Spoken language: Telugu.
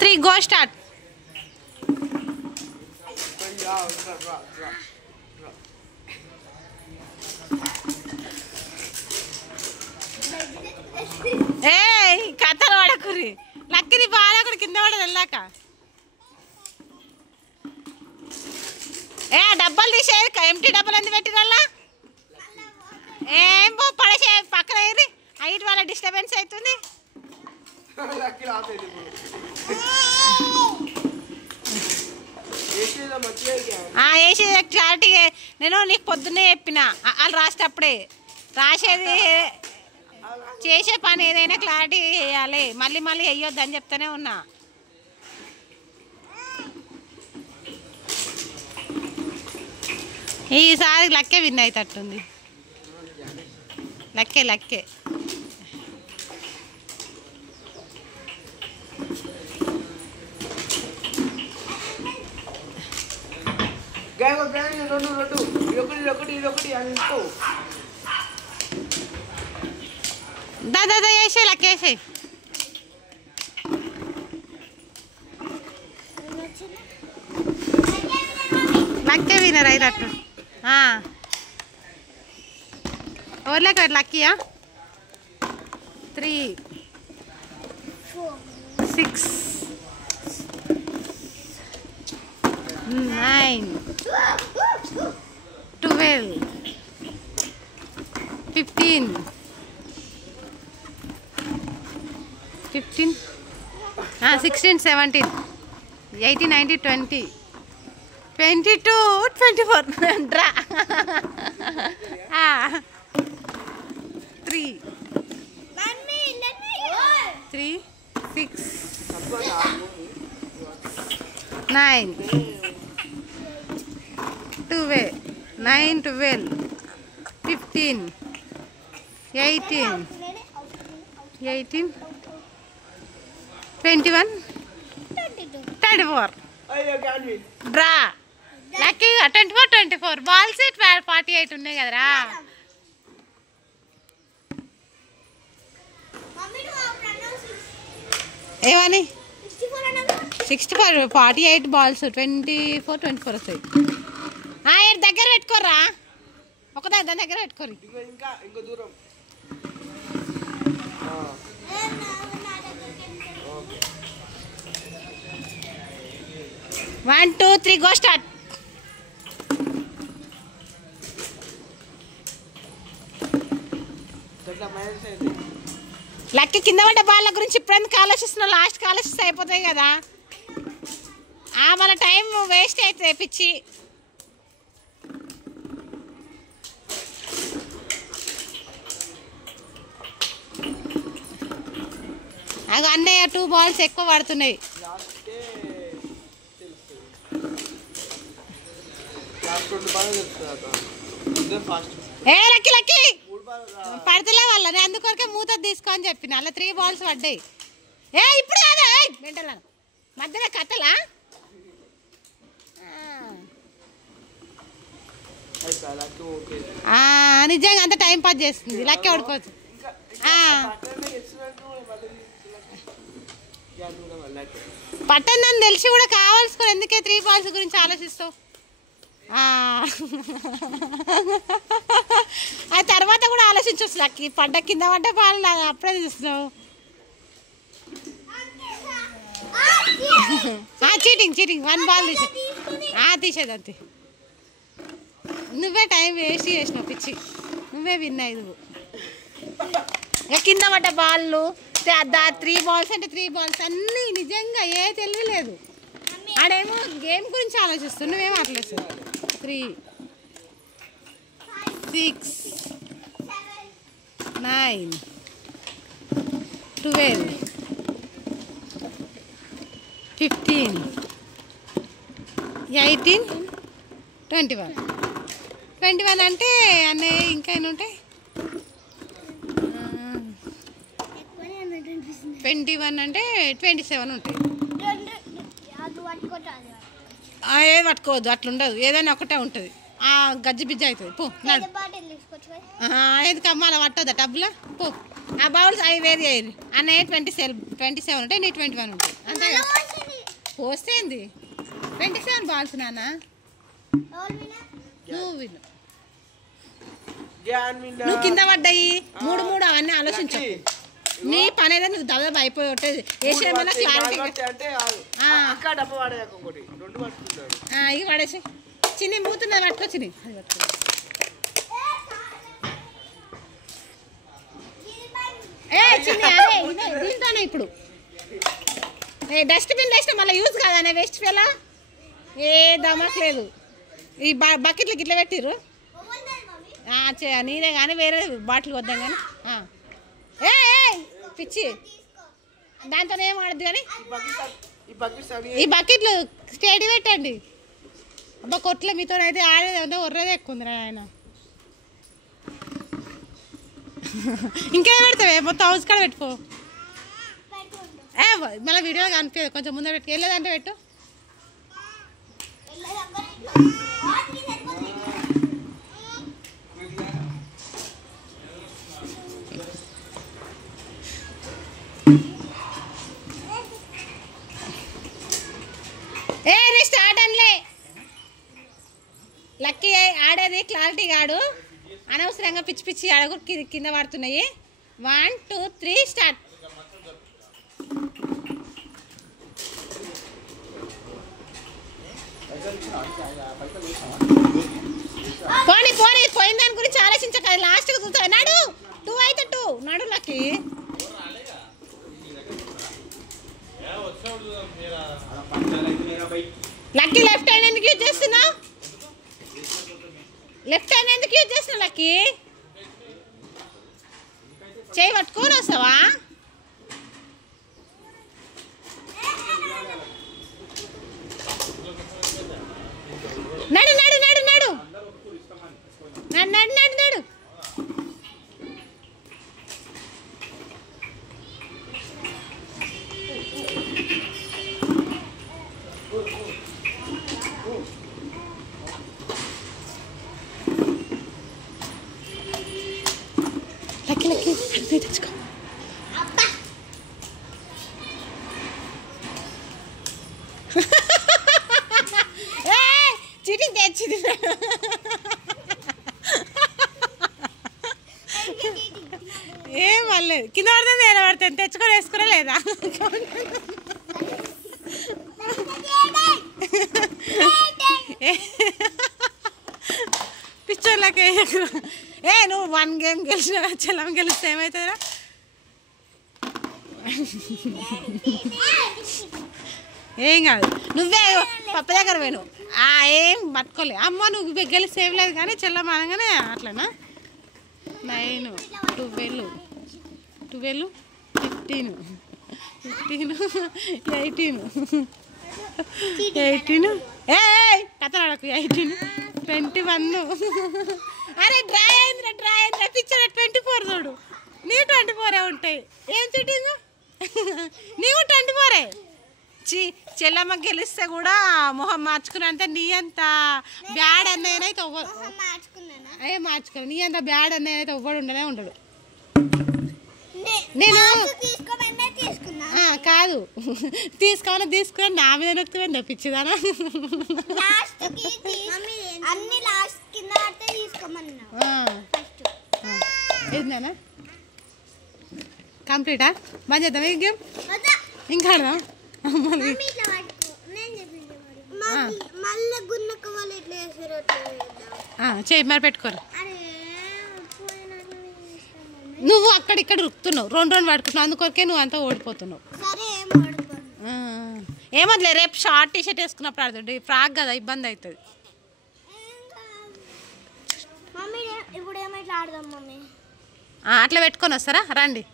3 go start. ఏయ్ కథలు పడకురి లక్కిది బాగా అక్కడ కింద పడదు వెళ్ళాక ఏ డబ్బాలు తీసేది ఎంటీ డబ్బాలు ఎందుకు పెట్టిరల్లా ఏం పడేసే పక్కన ఏది హైట్ వాళ్ళ డిస్టర్బెన్స్ అవుతుంది వేసి క్లారిటీ నేను నీకు పొద్దున్నే చెప్పిన వాళ్ళు రాసేటప్పుడే రాసేది చేసే పని ఏదైనా క్లారిటీ వేయాలి మళ్ళీ మళ్ళీ వేయొద్దు అని చెప్తానే ఉన్నా ఈసారి లక్కే విన్ అవుతట్టుంది లక్కే లక్కే దాదా వేసే లక్కేసే లక్కే వినర్ అయినట్టు ఎవరిలేక లక్కీయా 3 6 9 12 15 16 17 18 19 20 22 24 డ్రా 3 6 9 12 15 18 21 24 డ్రా లక్కీ 24 బాల్స్ 48 ఉన్నాయి కదరా ఏమని 64 48 బాల్స్ 24 వస్తాయి దగ్గర పెట్టుకోర్రా ఒక దాని దగ్గర పెట్టుకోరు 1 2 3 go start. లక్కీ కింద పడ్డ బాళ్ళ గురించి ఇప్పుడు ఎందుకు ఆలోచిస్తున్నావు లాస్ట్ ఆలోచిస్తే అయిపోతాయి కదా మన టైం వేస్ట్ అవుతుంది పిచ్చి అది అన్నయ్య 2 బాల్స్ ఎక్కువ పడుతున్నాయి ఏ లక్కీ లక్కీ పడతలే వాళ్ళ నేను అందుకొరకే మూత తీసుకో అని చెప్పిన అలా 3 బాల్స్ పడ్డాయి ఇప్పుడు కాదా మెంటల్ మధ్యలో కథలా నిజంగా అంత టైం పాస్ చేస్తుంది లక్కీ ఓడిపోతుంది పట్టందని తెలిసి కూడా కావాల్సుకొని ఎందుకే 3 బాల్స్ గురించి ఆలోచిస్తావు ఆ తర్వాత కూడా ఆలోచించవచ్చు లక్కీ పడ్డ కింద పడ్డ బాల్ అప్పుడే చూస్తున్నావు చీటింగ్ 1 బాల్ తీసేది అంతే నువ్వే టైం వేస్ట్ చేసినావు పిచ్చి నువ్వే విన్ అయ్యి కింద పడ్డ బాళ్ళు 3 బాల్స్ అంటే 3 బాల్స్ అన్నీ నిజంగా ఏ తెలియలేదు ఆడేమో గేమ్ గురించి ఆలోచిస్తావు నువ్వేమో ఆటలేస్తావు 3 6 9 12 15 18 21 అంటే అన్నీ ఇంకా ఎన్ని ఉంటాయి 21 అంటే 27 ఉంటాయి ఏది పట్టుకోవద్దు అట్లా ఉండదు ఏదైనా ఒకటే ఉంటుంది గజ్జి బిజ్జి అవుతుంది పో ఏది కమ్మాల పట్టదా టబ్బులా పో ఆ బౌల్స్ అవి వేరు చేయరు. అన్నయ్య 27 ఉంటాయి, నీ 21 ఉంటాయి అంతే కదా. పోస్తేంది 27 బాల్స్ నాన్న. నువ్వు కింద పడ్డాయి 3 అవన్నీ ఆలోచించు. నీ పని ఏదో నువ్వు దెబ్బ అయిపోయి ఉంటుంది. వేసే మళ్ళీ క్లారిటీ ఇక పడేసి చిన్ని మూతున్నది పట్టుకో చిన్ని. అది పట్టుకో. చిన్ని అదే ఇదే దీంతోనే ఇప్పుడు డస్ట్బిన్ వేసిన మళ్ళీ యూజ్ కాదనే వేస్ట్ ఫెలా ఏ దమ్మట్లేదు. ఈ బకెట్లు గిట్ల పెట్టిర్రు నేనే కానీ వేరే బాటిల్ వద్దాం కానీ. ఏ పిచ్చి దాంతో ఏం ఆడద్దు కానీ ఈ బకెట్లు స్టేడీ పెట్టండి. అబ్బా కొట్ల మీతో అయితే ఆడేది అంటే ఒర్రదే ఎక్కువ ఉంది ఆయన. ఇంకేం పెడతావే మొత్తం హౌస్ కాడ పెట్టుకో. మళ్ళీ వీడియో కనిపించదు కొంచెం ముందర పెట్టు. వెళ్ళేదంటే పెట్టు. స్టార్ట్ అనలే లక్కీ ఆడేది క్లారిటీ కాడు. అనవసరంగా పిచ్చి పిచ్చి అడుగు కింద పడుతున్నాయి. 1 2 3 స్టార్ట్. పోనీ పోనీ పోయిన దాని గురించి ఆలోచించక లాస్ట్గా చూస్తా. నాడు 2 అయితే 2 నాడు లక్కీ. లక్కీ లెఫ్ట్ హ్యాండ్ ఎందుకు యూజ్ చేస్తున్నావు? లెఫ్ట్ హ్యాండ్ ఎందుకు యూజ్ చేస్తున్నావు లక్కీ? చేయి పట్టుకొని వస్తావా? నడు నడు నడు నడు నడు నడు నడు నడు. లక్కీ లక్కీ అన్నీ తెచ్చుకో. చీటింగ్ తెచ్చింది. ఏం పర్లేదు కింద పడుతుంది ఏదో పడుతుంది తెచ్చుకొని వేసుకురా లేదా. పిక్చర్లకి నువ్వు 1 గేమ్ గెలిచిన చెల్లం గెలిస్తే ఏమవుతుందిరా? ఏం కాదు నువ్వే పప్ప దగ్గర పోయిను ఏం పట్టుకోలే. అమ్మ నువ్వు గెలిస్తే ఏం లేదు కానీ చెల్లం అనగానే అట్లనా. 9 12 12 15 15 18 కథలాడకు 18 21. అరే డ్రా అయిందిరా పిక్చర్ 24 చూడు. నీ 24 ఉంటాయి. ఏం చీటింగ్ నీవు 24. చెల్లమ్మ గెలిస్తే కూడా మొహం మార్చుకున్నా అంటే నీ అంత బ్యాడ్ అన్నయ్యనైతే మార్చుకున్నా. నీ అంత బ్యాడ్ అన్నయ్యనైతే ఎవ్వడు ఉండనే ఉండడు. నేను కాదు తీసుకుని నా మీద నొక్కుతుంది పిచ్చిదానా. ఏందన్నా కంప్లీటా బంద్ చేద్దాం ఈ గేమ్ ఇంకా ఆడదాం. చెయ్యి మరి పెట్టుకోరు. నువ్వు అక్కడిక్కడ రుక్కుతున్నావు 2 పడుకుంటున్నావు అందుకొరకే నువ్వు అంతా ఓడిపోతున్నావు. ఏమొద్దులే రేపు షార్ట్ టీషర్ట్ వేసుకున్నప్పుడు ఆడుతుంది. ఫ్రాక్ కదా ఇబ్బంది అవుతుంది. అట్లా పెట్టుకొని వస్తారా రండి.